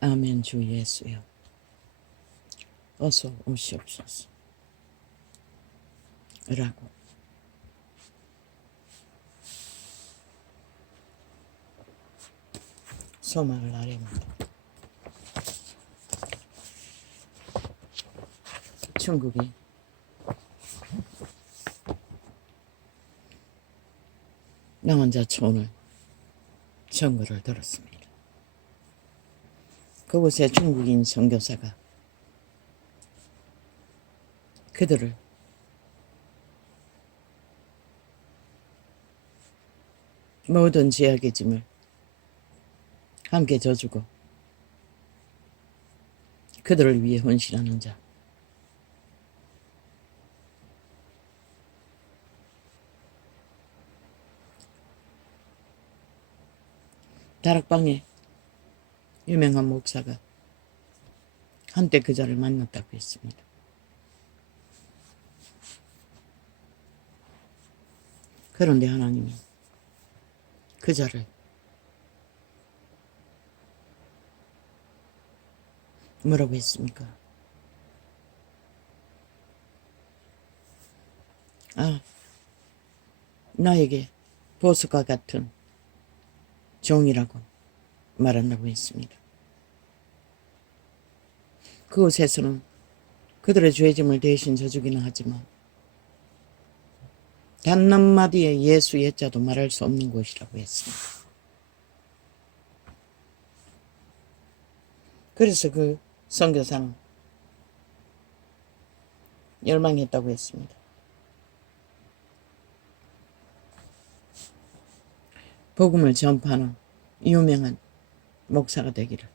아멘. 주 예수여 어서 오시옵소서 라고 소망을 아뢰입니다. 중국이 나 혼자 오늘 선거를 들었습니다. 그곳에 중국인 선교사가 그들을 모든 죄악의 짐을 함께 져주고 그들을 위해 헌신하는 자, 다락방에 유명한 목사가 한때 그 자를 만났다고 했습니다. 그런데 하나님이 그 자를 뭐라고 했습니까? 나에게 보석과 같은 종이라고 말한다고 했습니다. 그곳에서는 그들의 죄짐을 대신 져주기는 하지만 단 한마디의 예수 예자도 말할 수 없는 곳이라고 했습니다. 그래서 그 선교사는 열망했다고 했습니다. 복음을 전파하는 유명한 목사가 되기를.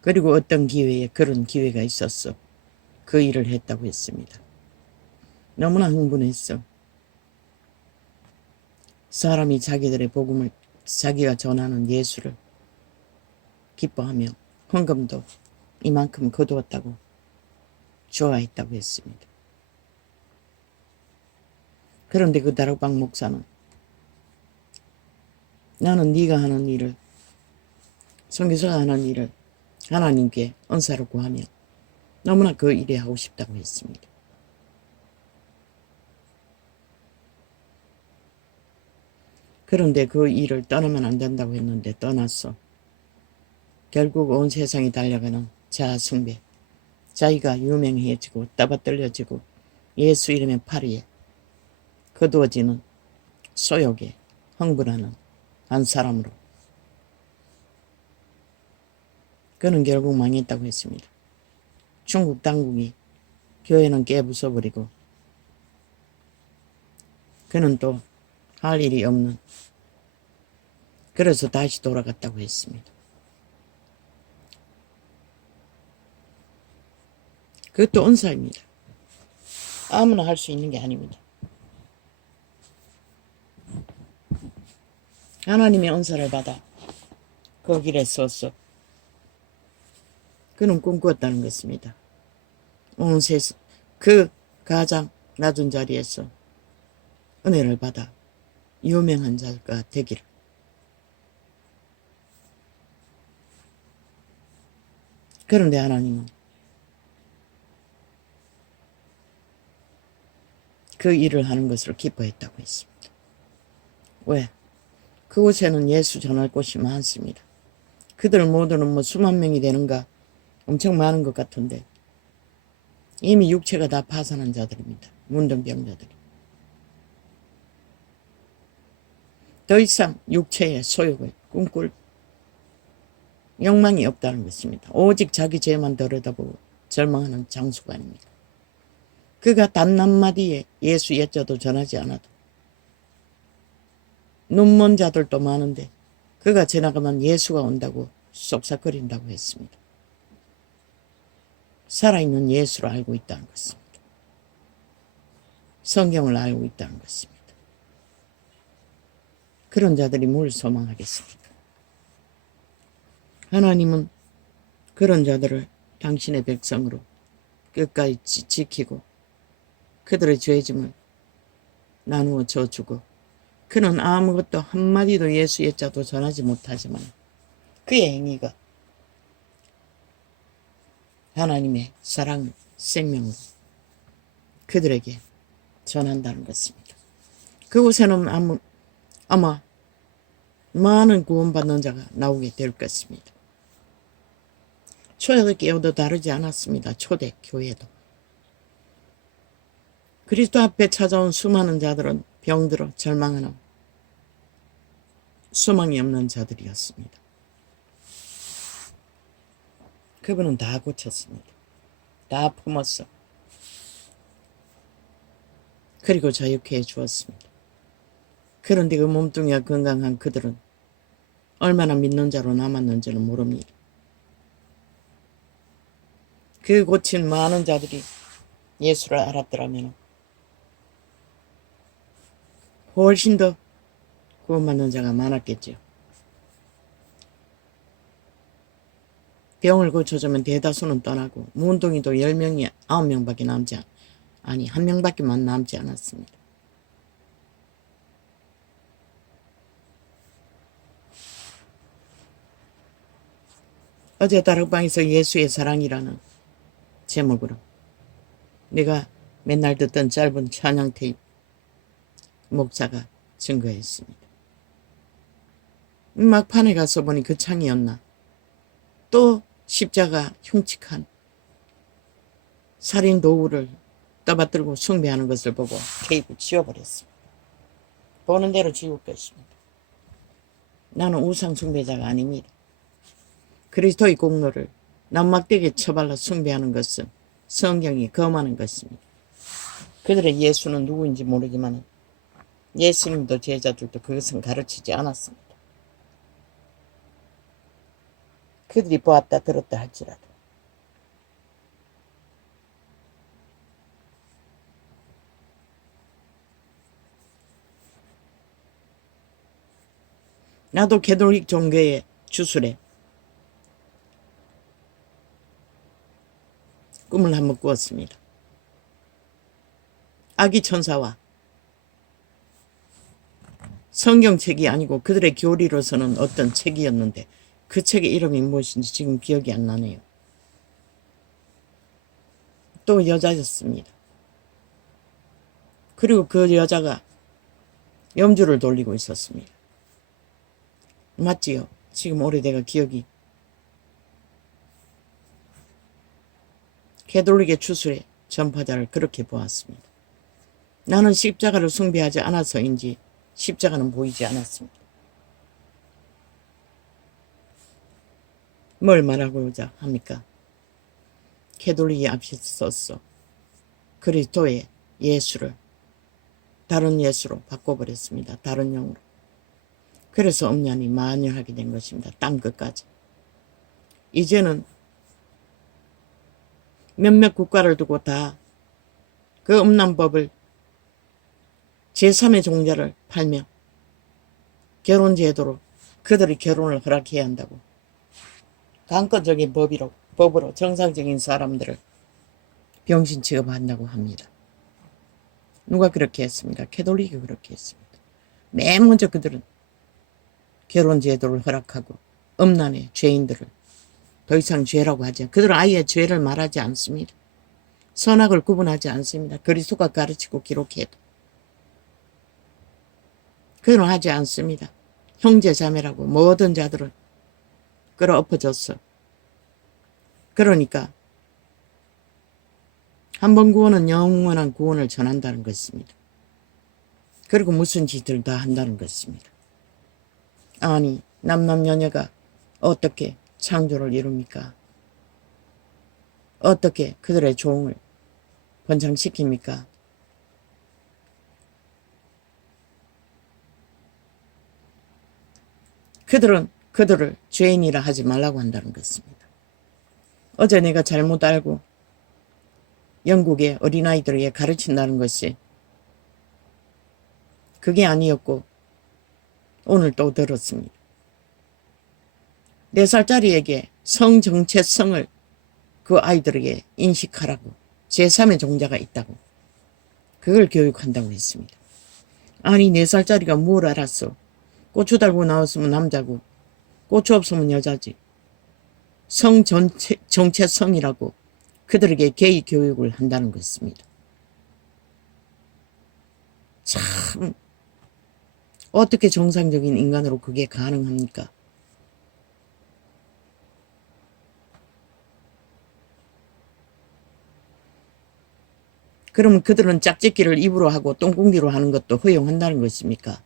그리고 어떤 기회에 그런 기회가 있었어 그 일을 했다고 했습니다. 너무나 흥분했어. 사람이 자기들의 복음을 자기가 전하는 예수를 기뻐하며 헌금도 이만큼 거두었다고 좋아했다고 했습니다. 그런데 그 다락방 목사는 나는 네가 하는 일을, 선교사가 하는 일을 하나님께 은사를 구하며 너무나 그 일에 하고 싶다고 했습니다. 그런데 그 일을 떠나면 안 된다고 했는데 떠났어. 결국 온 세상이 달려가는 자아숭배, 자기가 유명해지고 따받들려지고 예수 이름의 파리에 거두어지는 소욕에 흥분하는 한 사람으로 그는 결국 망했다고 했습니다. 중국 당국이 교회는 깨부숴버리고 그는 또 할 일이 없는, 그래서 다시 돌아갔다고 했습니다. 그것도 은사입니다. 아무나 할 수 있는 게 아닙니다. 하나님의 은사를 받아 그 길에 서서 그는 꿈꾸었다는 것입니다. 온 세상 그 가장 낮은 자리에서 은혜를 받아 유명한 자가 되기를. 그런데 하나님은 그 일을 하는 것을 기뻐했다고 했습니다. 왜? 그곳에는 예수 전할 곳이 많습니다. 그들 모두는 뭐 수만 명이 되는가 엄청 많은 것 같은데 이미 육체가 다 파산한 자들입니다. 문둥병자들이. 더 이상 육체의 소욕을 꿈꿀 욕망이 없다는 것입니다. 오직 자기 죄만 들여다보고 절망하는 장수가 아닙니까? 그가 단 한마디에 예수 예자도 전하지 않아도 눈먼 자들도 많은데 그가 지나가면 예수가 온다고 속삭거린다고 했습니다. 살아있는 예수를 알고 있다는 것입니다. 성경을 알고 있다는 것입니다. 그런 자들이 뭘 소망하겠습니까? 하나님은 그런 자들을 당신의 백성으로 끝까지 지키고 그들의 죄짐을 나누어 줘주고 그는 아무것도 한마디도 예수 예자도 전하지 못하지만 그의 행위가 하나님의 사랑, 생명을 그들에게 전한다는 것입니다. 그곳에는 아마 많은 구원받는 자가 나오게 될 것입니다. 초대교회도 다르지 않았습니다. 초대교회도. 그리스도 앞에 찾아온 수많은 자들은 병들어 절망하는 소망이 없는 자들이었습니다. 그분은 다 고쳤습니다. 다 품었어. 그리고 자유케 해주었습니다. 그런데 그 몸뚱이가 건강한 그들은 얼마나 믿는 자로 남았는지는 모릅니다. 그 고친 많은 자들이 예수를 알았더라면 훨씬 더 구원받는 자가 많았겠죠. 병을 고쳐주면 대다수는 떠나고 문둥이도 10명이 9명밖에 남지 아니 1명밖에만 남지 않았습니다. 어제 다락방에서 예수의 사랑이라는 제목으로 내가 맨날 듣던 짧은 찬양 테이프 목사가 증거했습니다. 막판에 가서 보니 그 창이었나. 또 십자가 흉측한 살인 도구를 떠받들고 숭배하는 것을 보고 테이프 지워버렸습니다. 보는 대로 지울 것입니다. 나는 우상 숭배자가 아닙니다. 그리스도의 공로를 남막되게 처발라 숭배하는 것은 성경이 검하는 것입니다. 그들의 예수는 누구인지 모르지만 예수님도 제자들도 그것은 가르치지 않았습니다. 그들이 보았다 들었다 할지라도 나도 개돌릭 종교의 주술에 꿈을 한번 꾸었습니다. 아기 천사와 성경책이 아니고 그들의 교리로서는 어떤 책이었는데 그 책의 이름이 무엇인지 지금 기억이 안 나네요. 또 여자였습니다. 그리고 그 여자가 염주를 돌리고 있었습니다. 맞지요? 지금 오래돼가 기억이. 개돌릭의 주술의 전파자를 그렇게 보았습니다. 나는 십자가를 숭배하지 않아서인지 십자가는 보이지 않았습니다. 뭘 말하고자 합니까? 개돌릭이 앞서서 그리스도의 예수를 다른 예수로 바꿔버렸습니다. 다른 영으로. 그래서 음란이 만연하게 된 것입니다. 땅끝까지. 이제는 몇몇 국가를 두고 다 그 음란법을 제3의 종자를 팔며 결혼제도로 그들의 결혼을 허락해야 한다고 강권적인 법으로 정상적인 사람들을 병신 취급한다고 합니다. 누가 그렇게 했습니까? 캐톨릭이 그렇게 했습니다. 맨 먼저 그들은 결혼제도를 허락하고 음란의 죄인들을 더 이상 죄라고 하지 않습니다. 그들은 아예 죄를 말하지 않습니다. 선악을 구분하지 않습니다. 그리스도가 가르치고 기록해도. 그들은 하지 않습니다. 형제 자매라고 모든 자들은 끌어엎어졌어. 그러니까 한 번 구원은 영원한 구원을 전한다는 것입니다. 그리고 무슨 짓을 다 한다는 것입니다. 아니 남남녀녀가 어떻게 창조를 이룹니까? 어떻게 그들의 종을 번창시킵니까? 그들은 그들을 죄인이라 하지 말라고 한다는 것입니다. 어제 내가 잘못 알고 영국의 어린아이들에게 가르친다는 것이 그게 아니었고 오늘 또 들었습니다. 4살짜리에게 성정체성을 그 아이들에게 인식하라고 제3의 종자가 있다고 그걸 교육한다고 했습니다. 아니 4살짜리가 뭘 알았어. 고추 달고 나왔으면 남자고 고추 없으면 여자지. 정체성이라고 그들에게 개의 교육을 한다는 것입니다. 참 어떻게 정상적인 인간으로 그게 가능합니까? 그러면 그들은 짝짓기를 입으로 하고 똥궁기로 하는 것도 허용한다는 것입니까?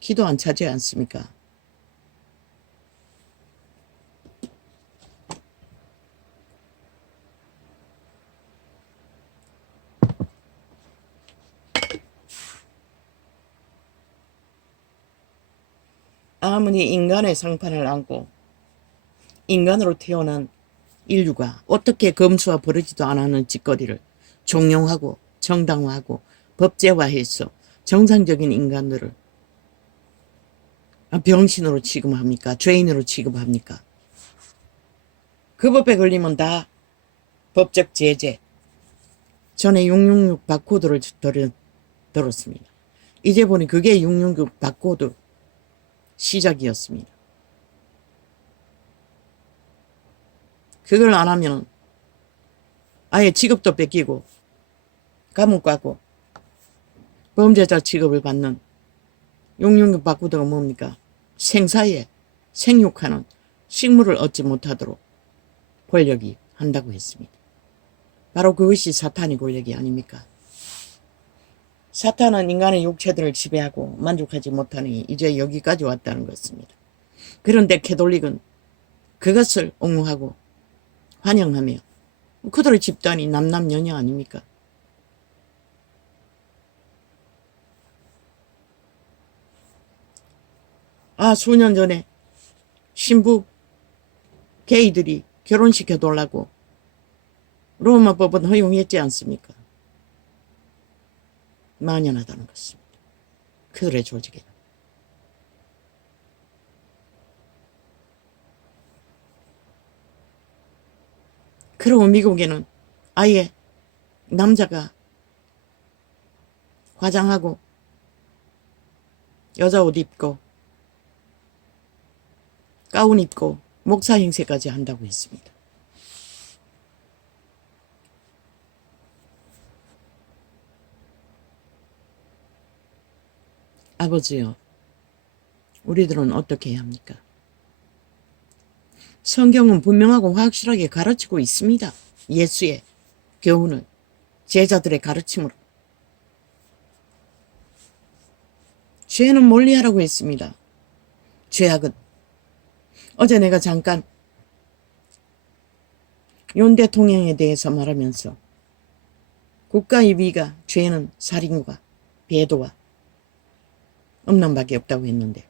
기도 안 차지 않습니까? 아무리 인간의 상판을 안고 인간으로 태어난 인류가 어떻게 검수와 버르지도 않았는 짓거리를 종용하고 정당화하고 법제화해서 정상적인 인간들을 병신으로 취급합니까? 죄인으로 취급합니까? 그 법에 걸리면 다 법적 제재. 전에 666 바코드를 들었습니다. 이제 보니 그게 666 바코드 시작이었습니다. 그걸 안 하면 아예 직업도 뺏기고 감옥 가고 범죄자 취급을 받는 666 바코드가 뭡니까? 생사에 생육하는 식물을 얻지 못하도록 권력이 한다고 했습니다. 바로 그것이 사탄의 권력이 아닙니까? 사탄은 인간의 육체들을 지배하고 만족하지 못하니 이제 여기까지 왔다는 것입니다. 그런데 캐톨릭은 그것을 옹호하고 환영하며 그들의 집단이 남남녀녀 아닙니까? 수년 전에 신부 게이들이 결혼시켜 달라고 로마 법은 허용했지 않습니까? 만연하다는 것입니다. 그들의 조직에는. 그리고 미국에는 아예 남자가 화장하고 여자 옷 입고 가운 입고 목사 행세까지 한다고 했습니다. 아버지요, 우리들은 어떻게 해야 합니까? 성경은 분명하고 확실하게 가르치고 있습니다. 예수의 교훈을 제자들의 가르침으로. 죄는 멀리하라고 했습니다. 죄악은. 어제 내가 잠깐 윤 대통령에 대해서 말하면서 국가의 위가 죄는 살인과 배도와 음란밖에 없다고 했는데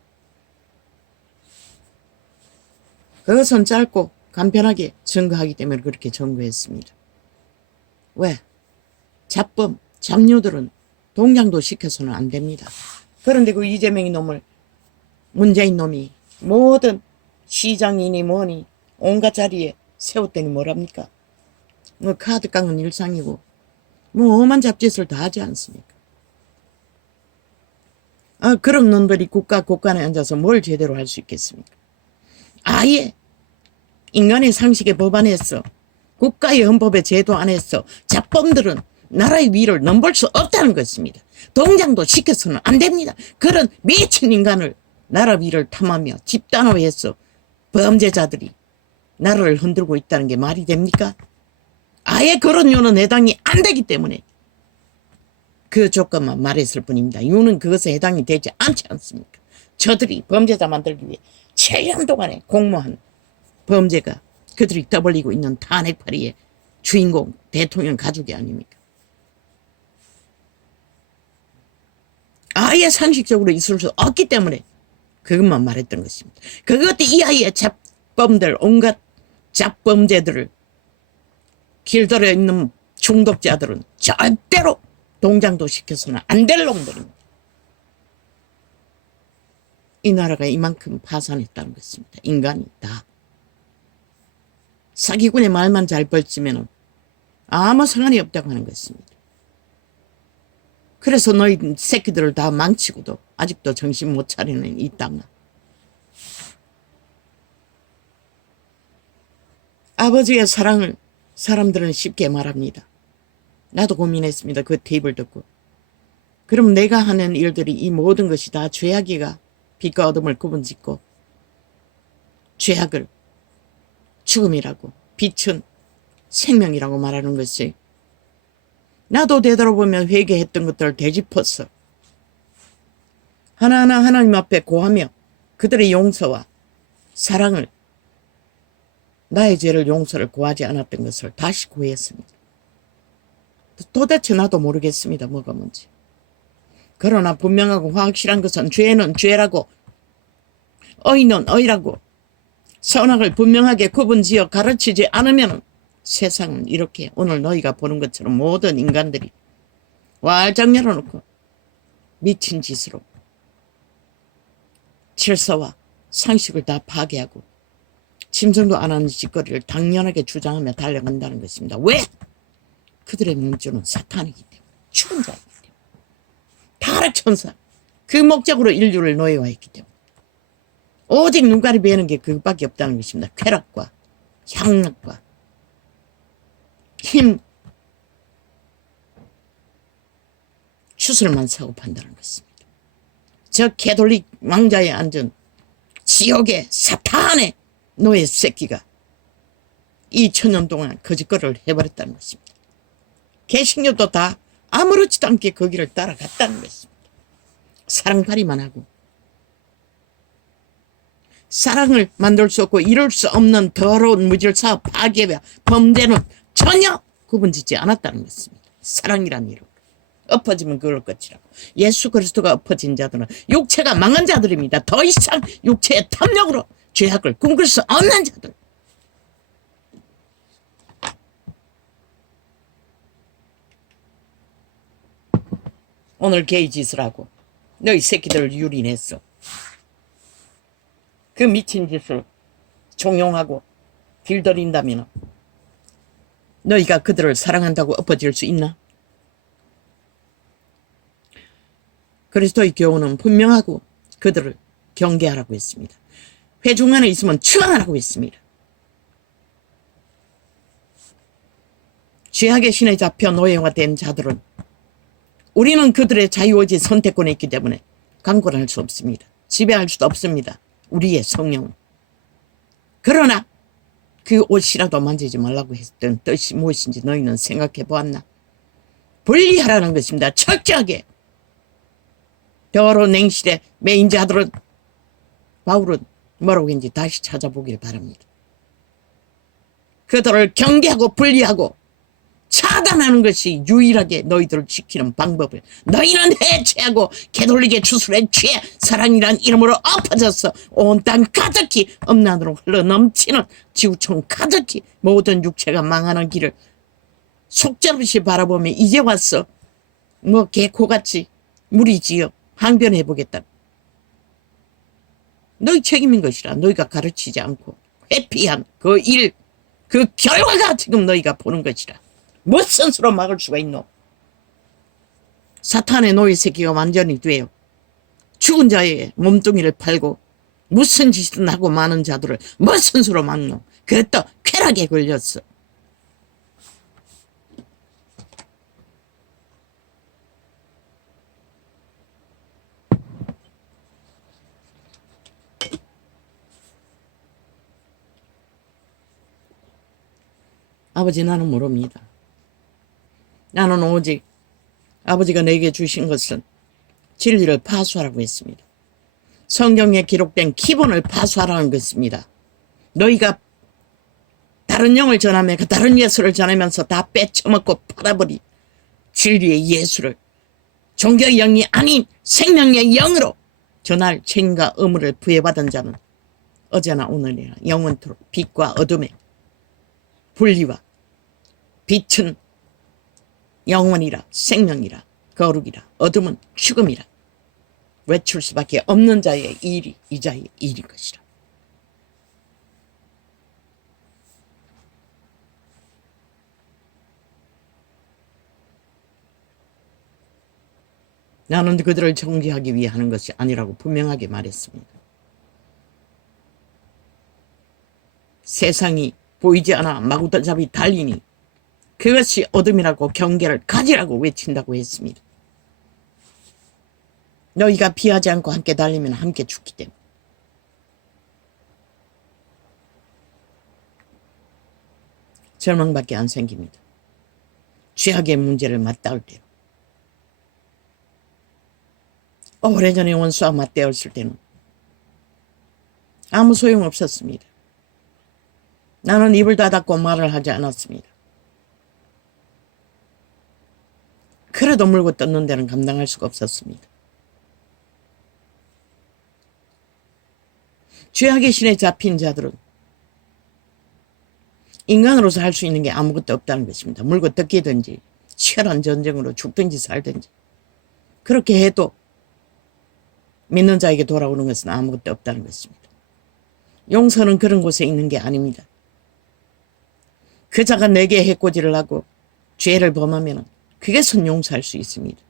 그것은 짧고 간편하게 증거하기 때문에 그렇게 증거했습니다. 왜? 잡범, 잡녀들은 동장도 시켜서는 안 됩니다. 그런데 그 이재명이 놈을 문재인 놈이 모든 시장이니 뭐니 온갖 자리에 세웠더니 뭐랍니까? 뭐 카드 깡은 일상이고 뭐 엄한 잡짓을 다 하지 않습니까? 그런 놈들이 국간에 앉아서 뭘 제대로 할 수 있겠습니까? 아예 인간의 상식의 법 안에서 국가의 헌법의 제도 안에서 잡범들은 나라의 위를 넘볼 수 없다는 것입니다. 동장도 시켜서는 안 됩니다. 그런 미친 인간을 나라 위를 탐하며 집단화해서 범죄자들이 나라를 흔들고 있다는 게 말이 됩니까? 아예 그런 유는 해당이 안 되기 때문에 그 조건만 말했을 뿐입니다. 유는 그것에 해당이 되지 않지 않습니까? 저들이 범죄자 만들기 위해 7년 동안에 공모한 범죄가 그들이 떠벌리고 있는 탄핵파리의 주인공 대통령 가족이 아닙니까? 아예 상식적으로 있을 수 없기 때문에 그것만 말했던 것입니다. 그것도 이 아이의 잡범들 온갖 잡범죄들을 길들여 있는 중독자들은 절대로 동장도 시켜서는 안 될 놈들입니다. 이 나라가 이만큼 파산했다는 것입니다. 인간이 다. 사기꾼의 말만 잘 벌치면 아무 상관이 없다고 하는 것입니다. 그래서 너희 새끼들을 다 망치고도 아직도 정신 못 차리는 이 땅아. 아버지의 사랑을 사람들은 쉽게 말합니다. 나도 고민했습니다. 그 테이프를 듣고. 그럼 내가 하는 일들이 이 모든 것이 다 죄악이가 빛과 어둠을 구분짓고 죄악을 죽음이라고 빛은 생명이라고 말하는 것이 나도 되돌아보면 회개했던 것들을 되짚었어. 하나하나 하나님 앞에 고하며 그들의 용서와 사랑을 나의 죄를 용서를 구하지 않았던 것을 다시 구했습니다. 도대체 나도 모르겠습니다. 뭐가 뭔지. 그러나 분명하고 확실한 것은 죄는 죄라고 의는 의라고 선악을 분명하게 구분지어 가르치지 않으면 세상은 이렇게 오늘 너희가 보는 것처럼 모든 인간들이 활짝 열어놓고 미친 짓으로 질서와 상식을 다 파괴하고 짐승도 안 하는 짓거리를 당연하게 주장하며 달려간다는 것입니다. 왜? 그들의 문주는 사탄이기 때문에, 죽은 자이기 때문에, 타락천사, 그 목적으로 인류를 노예화했기 때문에 오직 눈깔이 베는 게 그것밖에 없다는 것입니다. 쾌락과 향락과 힘, 추술만 사고 판다는 것입니다. 저 캐톨릭 왕자에 앉은 지옥의 사탄의 노예 새끼가 2000년 동안 거짓거리를 해버렸다는 것입니다. 개신교도 다 아무렇지도 않게 거기를 따라갔다는 것입니다. 사랑팔이만 하고 사랑을 만들 수 없고 이룰 수 없는 더러운 무질서 파괴와 범죄는 전혀 구분짓지 않았다는 것입니다. 사랑이란 이름 엎어지면 그걸 끝이라고. 예수 그리스도가 엎어진 자들은 육체가 망한 자들입니다. 더 이상 육체의 탐욕으로 죄악을 꿈꿀 수 없는 자들. 오늘 개의 짓을 하고 너희 새끼들을 유린했어. 그 미친 짓을 종용하고 길들인다면 너희가 그들을 사랑한다고 엎어질 수 있나? 그리스도의 교훈은 분명하고 그들을 경계하라고 했습니다. 회중 안에 있으면 추앙하라고 했습니다. 죄악의 신에 잡혀 노예화된 자들은 우리는 그들의 자유의지 선택권에 있기 때문에 강권할 수 없습니다. 지배할 수도 없습니다. 우리의 성령. 그러나 그 옷이라도 만지지 말라고 했던 뜻이 무엇인지 너희는 생각해 보았나? 분리하라는 것입니다. 철저하게. 더러운 냉실의 메인 자들은 바울은 뭐라고 했는지 다시 찾아보길 바랍니다. 그들을 경계하고 분리하고 차단하는 것이 유일하게 너희들을 지키는 방법을 너희는 해체하고 캐톨릭의 주술에 취해 사랑이란 이름으로 엎어져서 온 땅 가득히 음란으로 흘러넘치는 지구촌 가득히 모든 육체가 망하는 길을 속절없이 바라보며 이제 와서 뭐 개코같이 무리지어 항변해보겠다. 너희 책임인 것이라. 너희가 가르치지 않고 회피한 그 일, 그 결과가 지금 너희가 보는 것이라. 무슨 수로 막을 수가 있노? 사탄의 노예 새끼가 완전히 되어 죽은 자의 몸뚱이를 팔고 무슨 짓을 하고 많은 자들을 무슨 수로 막노? 그것도 쾌락에 걸렸어. 아버지, 나는 모릅니다. 나는 오직 아버지가 내게 주신 것은 진리를 파수하라고 했습니다. 성경에 기록된 기본을 파수하라는 것입니다. 너희가 다른 영을 전하며 그 다른 예수를 전하면서 다 빼쳐먹고 팔아버린 진리의 예수를 종교의 영이 아닌 생명의 영으로 전할 책임과 의무를 부여받은 자는 어제나 오늘이나 영원토록 빛과 어둠의 분리와 빛은 영원이라 생명이라 거룩이라 어둠은 죽음이라 외출 수밖에 없는 자의 일이 이 자의 일인 것이라. 나는 그들을 정죄하기 위해 하는 것이 아니라고 분명하게 말했습니다. 세상이 보이지 않아 마구잡이 달리니 그것이 어둠이라고 경계를 가지라고 외친다고 했습니다. 너희가 피하지 않고 함께 달리면 함께 죽기 때문에. 절망밖에 안 생깁니다. 죄악의 문제를 맞닿을 때로. 오래전에 원수와 맞대었을 때는 아무 소용없었습니다. 나는 입을 닫았고 말을 하지 않았습니다. 그래도 물고 뜯는 데는 감당할 수가 없었습니다. 죄악의 신에 잡힌 자들은 인간으로서 할 수 있는 게 아무것도 없다는 것입니다. 물고 뜯기든지 치열한 전쟁으로 죽든지 살든지 그렇게 해도 믿는 자에게 돌아오는 것은 아무것도 없다는 것입니다. 용서는 그런 곳에 있는 게 아닙니다. 그 자가 내게 해코지를 하고 죄를 범하면 그것은 용서할 수 있습니다.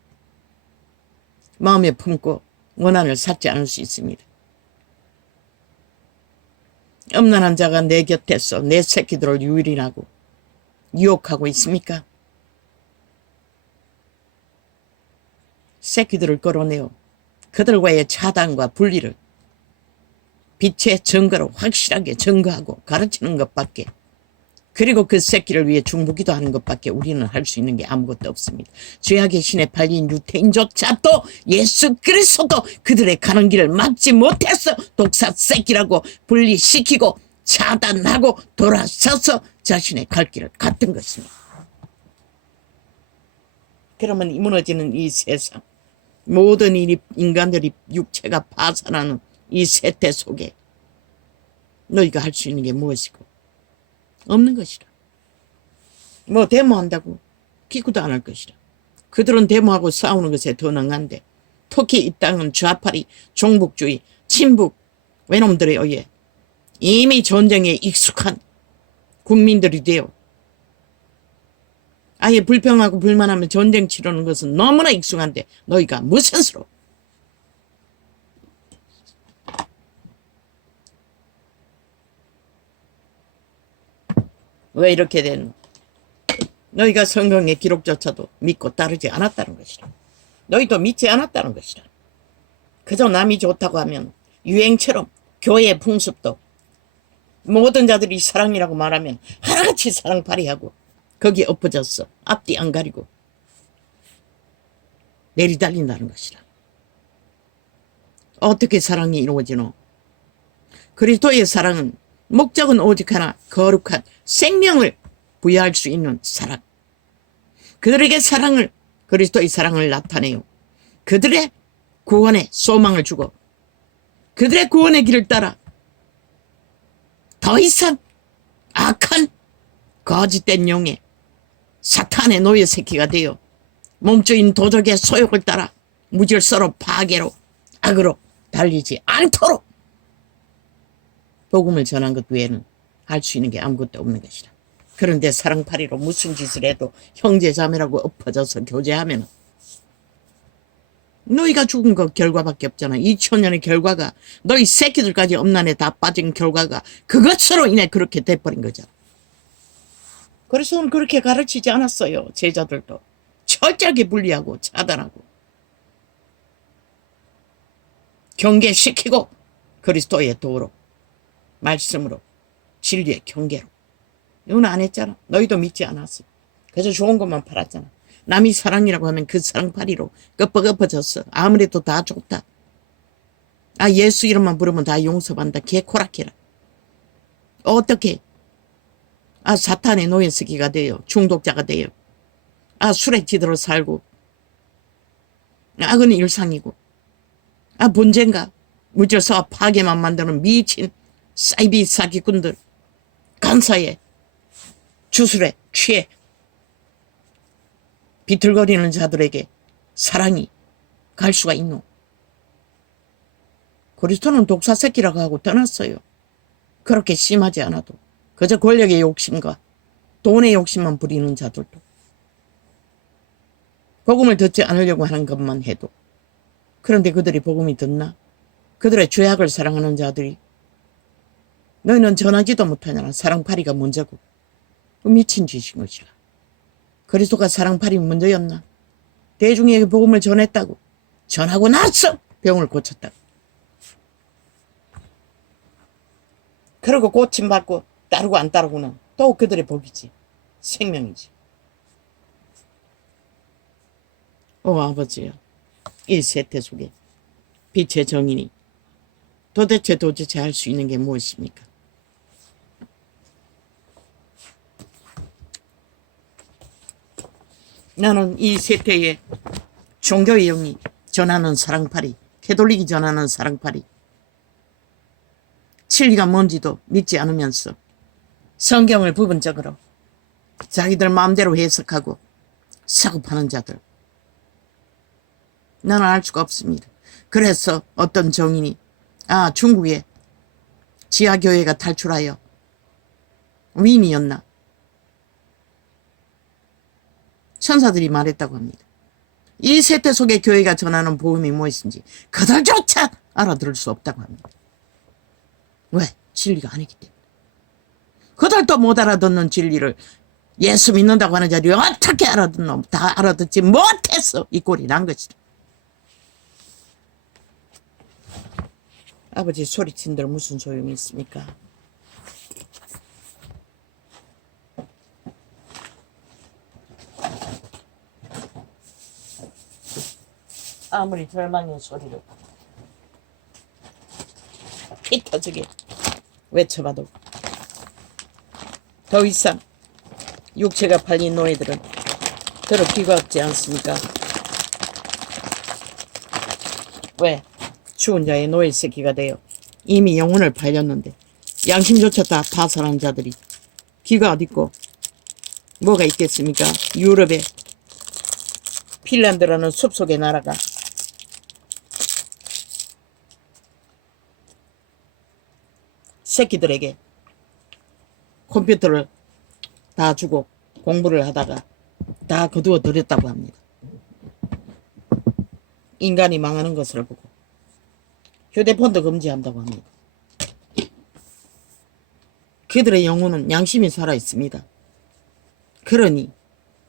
마음에 품고 원한을 샀지 않을 수 있습니다. 음란한 자가 내 곁에서 내 새끼들을 유일하고 유혹하고 있습니까? 새끼들을 끌어내어 그들과의 차단과 분리를 빛의 증거로 확실하게 증거하고 가르치는 것밖에, 그리고 그 새끼를 위해 중보기도 하는 것밖에 우리는 할 수 있는 게 아무것도 없습니다. 죄악의 신에 팔린 유태인조차도 예수 그리스도도 그들의 가는 길을 막지 못해서 독사 새끼라고 분리시키고 차단하고 돌아서서 자신의 갈 길을 갔던 것입니다. 그러면 이 무너지는 이 세상, 모든 인간들이 육체가 파산하는 이 세태 속에 너희가 할 수 있는 게 무엇이고? 없는 것이라. 뭐 데모한다고 기구도 안 할 것이라. 그들은 데모하고 싸우는 것에 더 능한데, 특히 이 땅은 좌파리, 종북주의, 친북 외놈들에 의해 이미 전쟁에 익숙한 국민들이 되어 아예 불평하고 불만하면 전쟁 치르는 것은 너무나 익숙한데 너희가 무슨 수로? 왜 이렇게 된? 너희가 성경의 기록조차도 믿고 따르지 않았다는 것이라. 너희도 믿지 않았다는 것이라. 그저 남이 좋다고 하면 유행처럼 교회의 풍습도 모든 자들이 사랑이라고 말하면 하나같이 사랑 발휘하고 거기에 엎어졌어. 앞뒤 안 가리고 내리달린다는 것이라. 어떻게 사랑이 이루어지노? 그리스도의 사랑은 목적은 오직 하나, 거룩한 생명을 부여할 수 있는 사랑. 그들에게 사랑을, 그리스도의 사랑을 나타내요. 그들의 구원에 소망을 주고 그들의 구원의 길을 따라 더 이상 악한 거짓된 영의 사탄의 노예 새끼가 되어 몸주인 도적의 소욕을 따라 무질서로 파괴로 악으로 달리지 않도록 복음을 전한 것 외에는 할 수 있는 게 아무것도 없는 것이라. 그런데 사랑팔이로 무슨 짓을 해도 형제자매라고 엎어져서 교제하면 너희가 죽은 거 결과밖에 없잖아. 2000년의 결과가 너희 새끼들까지 엄난에 다 빠진 결과가 그것으로 인해 그렇게 돼버린 거잖아. 그래서 그렇게 가르치지 않았어요. 제자들도 철저하게 분리하고 차단하고 경계시키고 그리스도의 도로 말씀으로 진리의 경계로. 이건 안 했잖아. 너희도 믿지 않았어. 그래서 좋은 것만 팔았잖아. 남이 사랑이라고 하면 그 사랑팔이로 끄뻑끄뻑졌어. 아무래도 다 좋다. 아, 예수 이름만 부르면 다 용서받는다. 개코락해라. 어떻게? 아, 사탄의 노예 쓰기가 돼요. 중독자가 돼요. 아, 술에 지들어 살고. 악은 일상이고. 아, 문제인가? 무질서와 파괴만 만드는 미친 사이비 사기꾼들. 간사에 주술에 취해 비틀거리는 자들에게 사랑이 갈 수가 있노? 그리스도는 독사 새끼라고 하고 떠났어요. 그렇게 심하지 않아도 그저 권력의 욕심과 돈의 욕심만 부리는 자들도, 복음을 듣지 않으려고 하는 것만 해도. 그런데 그들이 복음이 듣나? 그들의 죄악을 사랑하는 자들이 너희는 전하지도 못하냐. 사랑파리가 먼저고. 미친 짓인 것이라. 그리스도가 사랑파리 먼저였나? 대중에게 복음을 전했다고. 전하고 나서 병을 고쳤다고. 그러고 고침받고 따르고 안 따르고는 또 그들의 복이지. 생명이지. 오 아버지여, 이 세태 속에 빛의 정인이 도대체 할 수 있는 게 무엇입니까? 나는 이 세태의 종교의 영이 전하는 사랑파리, 캐톨릭이 전하는 사랑파리, 진리가 뭔지도 믿지 않으면서 성경을 부분적으로 자기들 마음대로 해석하고 사고 파는 자들, 나는 알 수가 없습니다. 그래서 어떤 정인이 중국에 지하교회가 탈출하여 윈이었나? 천사들이 말했다고 합니다. 이 세태 속의 교회가 전하는 복음이 무엇인지 그들조차 알아들을 수 없다고 합니다. 왜? 진리가 아니기 때문에. 그들도 못 알아듣는 진리를 예수 믿는다고 하는 자들이 어떻게 알아듣노? 다 알아듣지 못해서 이 꼴이 난 것이다. 아버지 소리친들 무슨 소용이 있습니까? 아무리 절망의 소리를 피 터지게 외쳐봐도 더 이상 육체가 팔린 노예들은 들을 귀가 없지 않습니까? 왜? 추운 자의 노예 새끼가 되어 이미 영혼을 팔렸는데 양심조차 다 파산한 자들이 귀가 어딨고 뭐가 있겠습니까? 유럽의 핀란드라는 숲속의 나라가 새끼들에게 컴퓨터를 다 주고 공부를 하다가 다 거두어 들였다고 합니다. 인간이 망하는 것을 보고 휴대폰도 금지한다고 합니다. 그들의 영혼은 양심이 살아있습니다. 그러니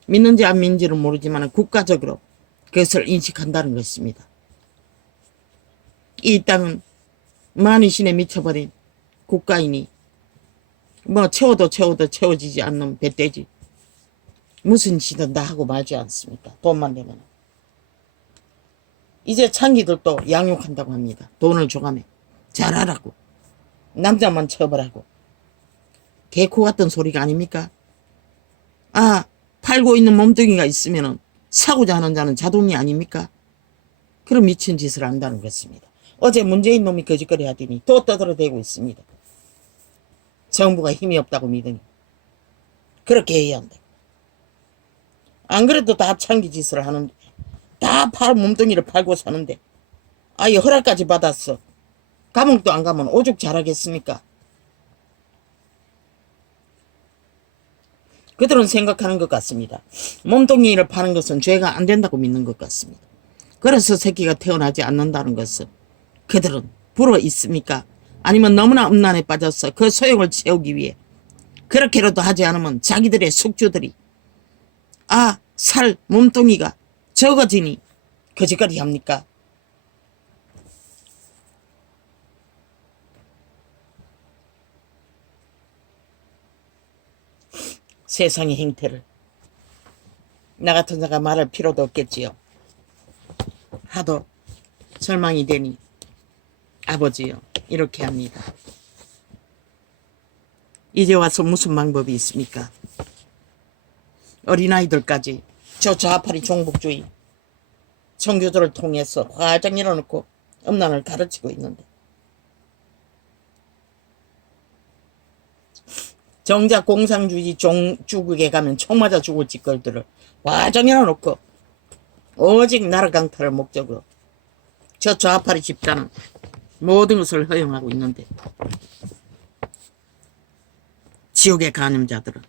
믿는지 안 믿는지는 모르지만 국가적으로 그것을 인식한다는 것입니다. 이 땅은 만이신에 미쳐버린 국가인이 채워도 채워지지 않는 배떼지 무슨 짓은 다 하고 말지 않습니까? 돈만 되면. 이제 창기들도 양육한다고 합니다. 돈을 줘가며 잘하라고 남자만 처벌하고 개코 같은 소리가 아닙니까? 팔고 있는 몸뚱이가 있으면 사고자 하는 자는 자동이 아닙니까? 그런 미친 짓을 한다는 것입니다. 어제 문재인 놈이 거짓거리 하더니 또 떠들어대고 있습니다. 정부가 힘이 없다고 믿으니 그렇게 해야 한다. 안 그래도 다 창기 짓을 하는데 다 몸뚱이를 팔고 사는데 아예 허락까지 받았어. 감옥도 안 가면 오죽 잘하겠습니까? 그들은 생각하는 것 같습니다. 몸뚱이를 파는 것은 죄가 안 된다고 믿는 것 같습니다. 그래서 새끼가 태어나지 않는다는 것은 그들은 불어 있습니까? 아니면 너무나 음란에 빠져서 그 소용을 채우기 위해 그렇게라도 하지 않으면 자기들의 숙주들이 살 몸뚱이가 적어지니 거짓거리 합니까? 세상의 행태를 나 같은 자가 말할 필요도 없겠지요. 하도 절망이 되니 아버지요 이렇게 합니다. 이제 와서 무슨 방법이 있습니까? 어린아이들까지 저 좌파리 종북주의 청교도를 통해서 활짝 열어놓고 음란을 가르치고 있는데 정작 공산주의 중국에 가면 총 맞아 죽을 짓걸들을 활짝 열어놓고 오직 나라 강탈을 목적으로 저 좌파리 집단은 모든 것을 허용하고 있는데 지옥의 간음자들은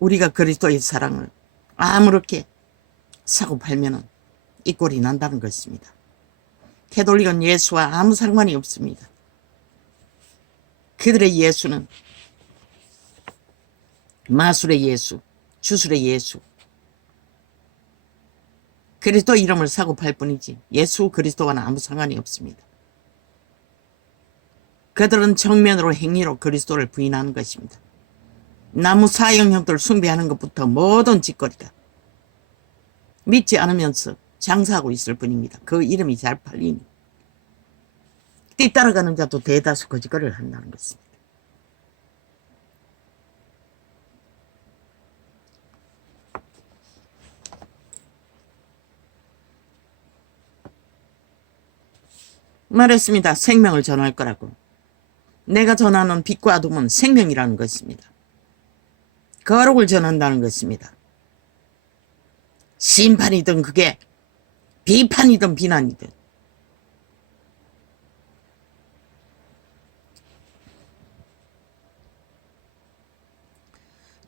우리가 그리스도의 사랑을 아무렇게 사고 팔면은 이 꼴이 난다는 것입니다. 캐톨릭은 예수와 아무 상관이 없습니다. 그들의 예수는 마술의 예수, 주술의 예수, 그리스도 이름을 사고 팔 뿐이지 예수 그리스도와는 아무 상관이 없습니다. 그들은 정면으로 행위로 그리스도를 부인하는 것입니다. 나무 사형형들 숭배하는 것부터 모든 짓거리가 믿지 않으면서 장사하고 있을 뿐입니다. 그 이름이 잘 팔리니 뒤따라가는 자도 대다수 거짓거리를 한다는 것입니다. 말했습니다. 생명을 전할 거라고. 내가 전하는 빛과 어둠은 생명이라는 것입니다. 거룩을 전한다는 것입니다. 심판이든 그게 비판이든 비난이든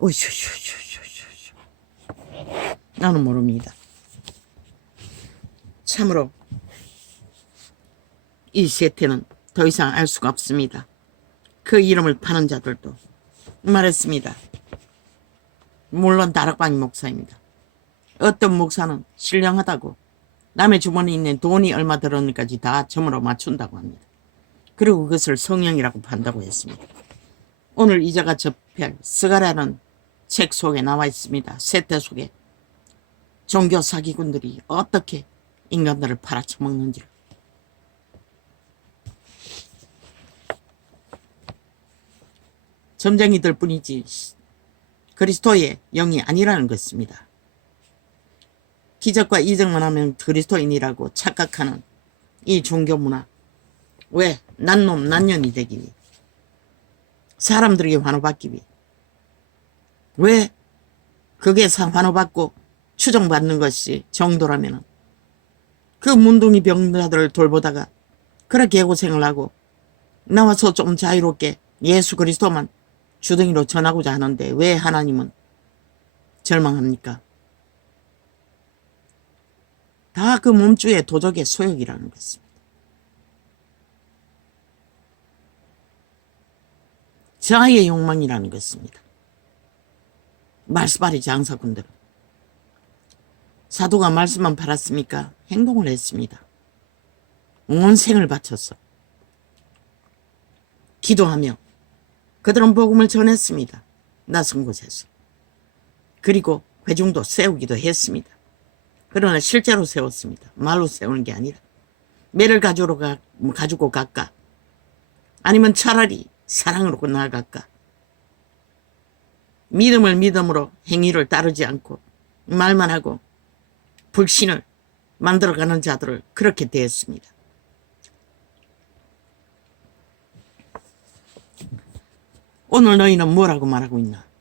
오쇼쇼쇼쇼쇼 나는 모릅니다. 참으로 이 세태는 더 이상 알 수가 없습니다. 그 이름을 파는 자들도 말했습니다. 물론 다락방이 목사입니다. 어떤 목사는 신령하다고 남의 주머니에 있는 돈이 얼마 들었는지까지 다 점으로 맞춘다고 합니다. 그리고 그것을 성령이라고 판다고 했습니다. 오늘 이자가 접할 스가랴는 책 속에 나와 있습니다. 세태 속에 종교 사기꾼들이 어떻게 인간들을 팔아쳐먹는지를. 점쟁이들 뿐이지 그리스도의 영이 아니라는 것입니다. 기적과 이적만 하면 그리스도인이라고 착각하는 이 종교 문화. 왜? 난놈 난년이 되기 위해. 사람들에게 환호받기 위해. 왜? 그게 환호받고 추종받는 것이 정도라면 그 문둥이 병자들을 돌보다가 그렇게 고생을 하고 나와서 좀 자유롭게 예수 그리스도만 주둥이로 전하고자 하는데 왜 하나님은 절망합니까? 다 그 몸주의 도적의 소욕이라는 것입니다. 자아의 욕망이라는 것입니다. 말씀팔이 장사꾼들은 사도가 말씀만 팔았습니까? 행동을 했습니다. 온 생을 바쳐서 기도하며 그들은 복음을 전했습니다. 낯선 곳에서. 그리고 회중도 세우기도 했습니다. 그러나 실제로 세웠습니다. 말로 세우는 게 아니라 매를 가지고 갈까? 아니면 차라리 사랑으로 나아갈까? 믿음을 믿음으로 행위를 따르지 않고 말만 하고 불신을 만들어가는 자들을 그렇게 대했습니다. 오늘 너희는 뭐라고 말하고 있나?